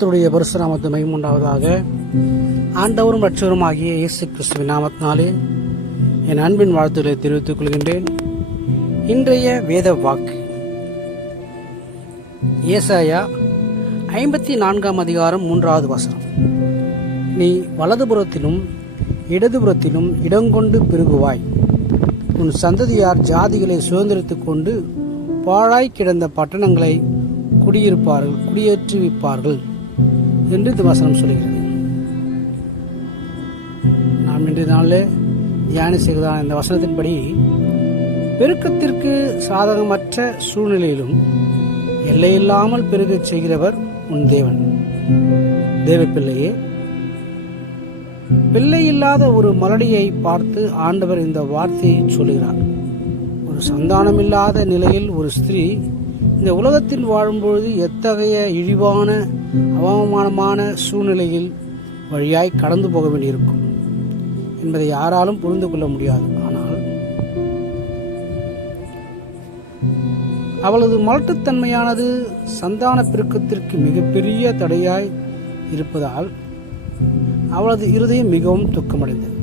கர்த்தருடைய பரிசுநாமத்து மகிமை உண்டாவதாக. ஆண்டவரும் இரட்சகரும் ஆகிய இயேசு கிறிஸ்துவின் நாமத்தினாலே என் அன்பின் வாழ்த்துக்களை தெரிவித்துக் கொள்கின்றேன். இன்றைய வேத வாக்கு ஏசாயா 54 அதிகாரம் 3வது வசனம். நீ வலதுபுறத்திலும் இடதுபுறத்திலும் இடங்கொண்டு பெருகுவாய். உன் சந்ததியார் ஜாதிகளை சுதந்திரித்துக் கொண்டு பாழாய் கிடந்த பட்டணங்களை குடியேற்றுவிப்பார்கள் என்று இந்த வசனம் சொல்கிறது. நாம் இன்றைய நாளில் தியானிச்சுதான் இந்த வசனத்தின்படி பெருக்கத்திற்கு சாதகமற்ற சூழ்நிலையிலும் எல்லையில்லாமல் பெருகச் செய்கிறவர் உன் தேவன். தேவ பிள்ளையே, பிள்ளை இல்லாத ஒரு மலடியை பார்த்து ஆண்டவர் இந்த வார்த்தையை சொல்கிறார். ஒரு சந்தானமில்லாத நிலையில் ஒரு ஸ்திரீ இந்த உலகத்தில் வாழும்பொழுது எத்தகைய இழிவான அவமானமான சூழ்நிலையில் வழியாய் கடந்து போக வேண்டியிருக்கும் என்பதை யாராலும் புரிந்து கொள்ள முடியாது. ஆனால் அவளது மலட்டுத்தன்மையானது சந்தான பெருக்கத்திற்கு மிகப்பெரிய தடையாய் இருப்பதால் அவளது இருதயம் மிகவும் துக்கமடைந்தது.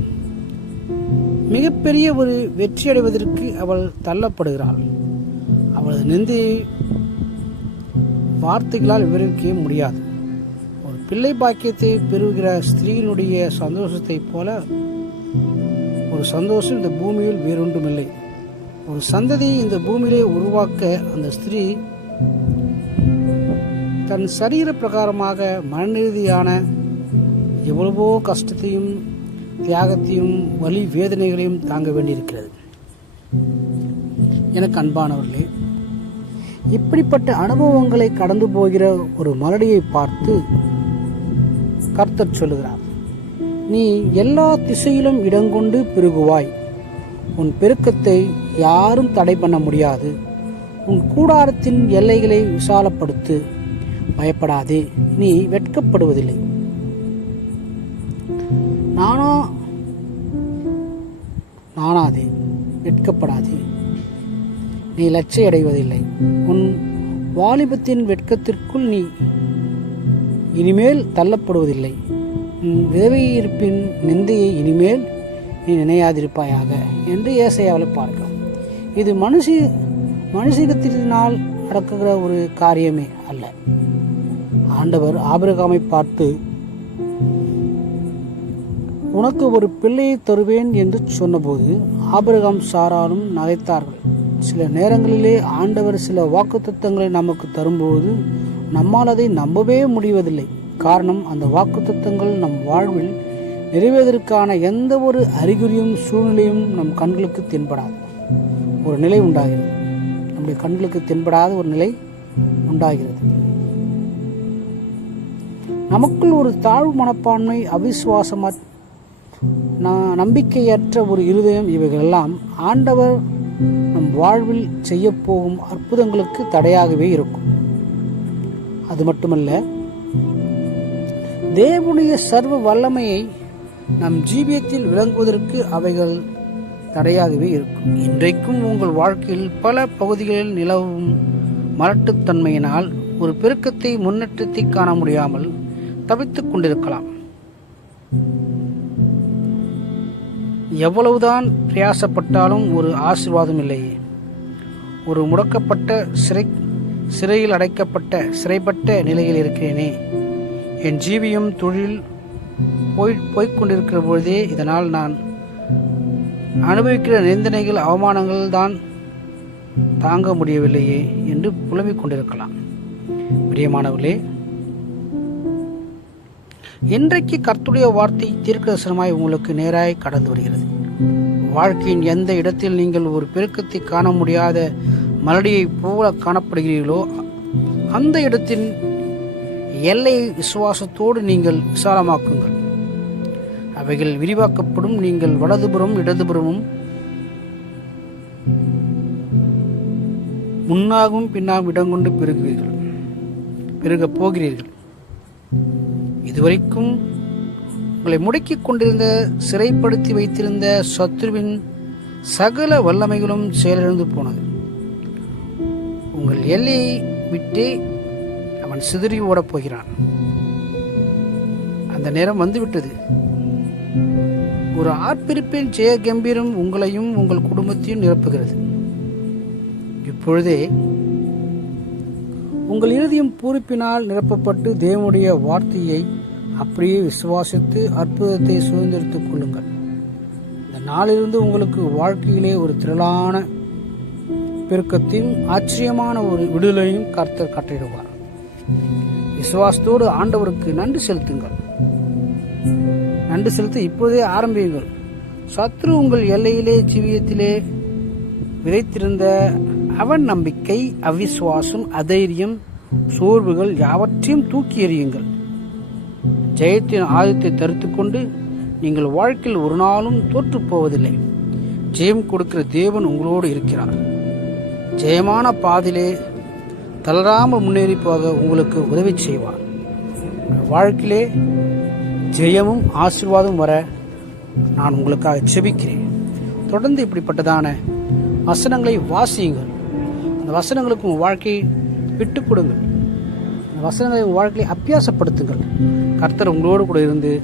மிகப்பெரிய ஒரு வெற்றி அடைவதற்கு அவள் தள்ளப்படுகிறாள். அவளது நிந்தையை வார்த்தைகளால் விவரிக்க முடியாது. ஒரு பிள்ளை பாக்கியத்தை பெறுகிற ஸ்திரீயினுடைய சந்தோஷத்தை போல ஒரு சந்தோஷம் இந்த பூமியில் வேறொன்றுமில்லை. ஒரு சந்ததியை இந்த பூமியிலே உருவாக்க அந்த ஸ்திரீ தன் சரீர பிரகாரமாக மனநிறுதியான எவ்வளவோ கஷ்டத்தையும் தியாகத்தையும் வலி வேதனைகளையும் தாங்க வேண்டியிருக்கிறது. எனக்கு அன்பானவர்களே, இப்படிப்பட்ட அனுபவங்களை கடந்து போகிற ஒரு மலடியை பார்த்து கர்த்தர் சொல்லுகிறார், நீ எல்லா திசையிலும் இடங்கொண்டு பெருகுவாய். உன் பெருக்கத்தை யாரும் தடை பண்ண முடியாது. உன் கூடாரத்தின் எல்லைகளை விசாலப்படுத்து. பயப்படாதே, நீ வெட்கப்படுவதில்லை. நானாதே, வெட்கப்படாதே, நீ லட்சிய அடைவதில்லை. உன் வாலிபத்தின் வெட்கத்திற்குள் நீ இனிமேல் தள்ளப்படுவதில்லை. உன் விதவையிருப்பின் நிந்தையை இனிமேல் நீ நினையாதிருப்பாயாக என்று ஏசாயாவில் பார்க்கலாம். இது மனுஷத்தினால் நடக்குகிற ஒரு காரியமே அல்ல. ஆண்டவர் ஆபிரகாமை பார்த்து, உனக்கு ஒரு பிள்ளையை தருவேன் என்று சொன்னபோது ஆபிரகாம் சாராலும் நகைத்தார்கள். சில நேரங்களிலே ஆண்டவர் சில வாக்குத்தத்தங்களை நமக்கு தரும்போது நம்மால் அதை நம்பவே முடிவதில்லை. காரணம், அந்த வாக்குத்தத்தங்கள் நம் வாழ்வில் நிறைவேறுவதற்கான எந்த ஒரு அறிகுறியும் சூழ்நிலையும் நம் கண்களுக்கு தென்படாது. ஒரு நிலை உண்டாகிறது, நம்முடைய கண்களுக்கு தென்படாத ஒரு நிலை உண்டாகிறது. நமக்குள் ஒரு தாழ்வு மனப்பான்மை, அவிசுவாசம், நம்பிக்கையற்ற ஒரு இருதயம், இவைகளெல்லாம் ஆண்டவர் நம் வாழ்வில் செய்ய போகும் அற்புதங்களுக்கு தடையாகவே இருக்கும். அது மட்டுமல்ல, தேவனுடைய சர்வ வல்லமையை நம் ஜீவியத்தில் விளங்குவதற்கு அவைகள் தடையாகவே இருக்கும். இன்றைக்கும் உங்கள் வாழ்க்கையில் பல பகுதிகளில் நிலவும் மலட்டுத்தன்மையினால் ஒரு பெருக்கத்தை முன்னேற்றத்தை காண முடியாமல் தவித்துக் கொண்டிருக்கலாம். எவ்வளவுதான் பிரயாசப்பட்டாலும் ஒரு ஆசீர்வாதம் இல்லையே. ஒரு முடக்கப்பட்ட சிறையில் அடைக்கப்பட்ட சிறைப்பட்ட நிலையில் இருக்கிறேனே. என் ஜீவியம் தொழில் போய்கொண்டிருக்கிற பொழுதே இதனால் நான் அனுபவிக்கிற நிந்தனைகள், அவமானங்கள் தான் தாங்க முடியவில்லையே என்று புலம்பிக் கொண்டிருக்கலாம். பிரியமானவர்களே, இன்றைக்கு கர்த்தருடைய வார்த்தை தீர்க்கதரிசனமாய் உங்களுக்கு நேராய் கடந்து வருகிறது. வாழ்க்கையின் எந்த இடத்தில் நீங்கள் ஒரு பெருக்கத்தை காண முடியாத மலடியை போல காணப்படுகிறீர்களோ அந்த இடத்தின் எல்லை விசுவாசத்தோடு நீங்கள் விசாலமாக்குங்கள். அவைகள் விரிவாக்கப்படும். நீங்கள் வலதுபுறம் இடதுபுறமும் முன்னாகவும் பின்னாகவும் இடங்கொண்டு பெருகப் போகிறீர்கள். இதுவரைக்கும் உங்களை முடக்கிக் கொண்டிருந்த, சிறைப்படுத்தி வைத்திருந்த சத்துருவின் சகல வல்லமைகளும் செயலிழந்து போனது. உங்கள் எல்லையை விட்டே அவன் சிதறி ஓடப் போகிறான். அந்த நேரம் வந்துவிட்டது. ஒரு ஆர்ப்பரிப்பின் ஜெய கம்பீரம் உங்களையும் உங்கள் குடும்பத்தையும் நிரப்புகிறது. இப்பொழுதே உங்கள் இருதயம் பூரிப்பினால் நிரப்பப்பட்டு தேவனுடைய வார்த்தையை அப்படியே விசுவாசித்து அற்புதத்தை சுதந்திரித்துக் கொள்ளுங்கள். இந்த நாளிலிருந்து உங்களுக்கு வாழ்க்கையிலே ஒரு திரளான பெருக்கத்தையும் ஆச்சரியமான ஒரு விடுதலையும் கர்த்தர் கட்டளையிடுவார். விசுவாசத்தோடு ஆண்டவருக்கு நன்றி செலுத்துங்கள். நன்றி செலுத்த இப்போதே ஆரம்பியுங்கள். சத்ரு உங்கள் எல்லையிலே ஜீவியத்திலே விதைத்திருந்த அவன் நம்பிக்கை, அவிசுவாசம், அதைரியம், சோர்வுகள் யாவற்றையும் தூக்கி எறியுங்கள். ஜெயத்தின் ஆயுதத்தை தரித்து கொண்டு நீங்கள் வாழ்க்கையில் ஒரு நாளும் தோற்று போவதில்லை. ஜெயம் கொடுக்கிற தேவன் உங்களோடு இருக்கிறார். ஜெயமான பாதையிலே தளராமல் முன்னேறி போக உங்களுக்கு உதவி செய்வார். வாழ்க்கையிலே ஜெயமும் ஆசீர்வாதம் வர நான் உங்களுக்காக செபிக்கிறேன். தொடர்ந்து இப்படிப்பட்டதான வசனங்களை வாசியுங்கள். அந்த வசனங்களுக்கு உங்கள் வாழ்க்கையை விட்டுக் கொடுங்கள். அந்த வசனங்களை உங்கள் வாழ்க்கையை அபியாசப்படுத்துங்கள். கர்த்தர் உங்களோடு கூட இருந்து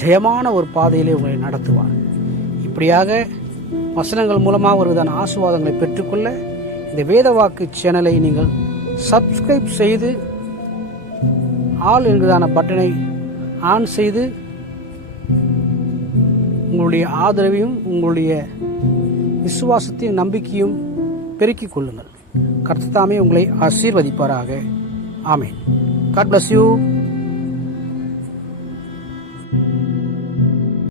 ஜெயமான ஒரு பாதையிலே உங்களை நடத்துவார். இப்படியாக வசனங்கள் மூலமாக வருவதான ஆசீர்வாதங்களை பெற்றுக்கொள்ள இந்த வேதவாக்கு சேனலை நீங்கள் சப்ஸ்கிரைப் செய்து ஆல் என்கிறதான பட்டனை ஆன் செய்து உங்களுடைய ஆதரவையும் உங்களுடைய விசுவாசத்தையும் நம்பிக்கையும் பெருக்கிக் கொள்ளுங்கள். கர்த்தர் தாமே உங்களை ஆசீர்வதிப்பாராக. ஆமென். God bless you.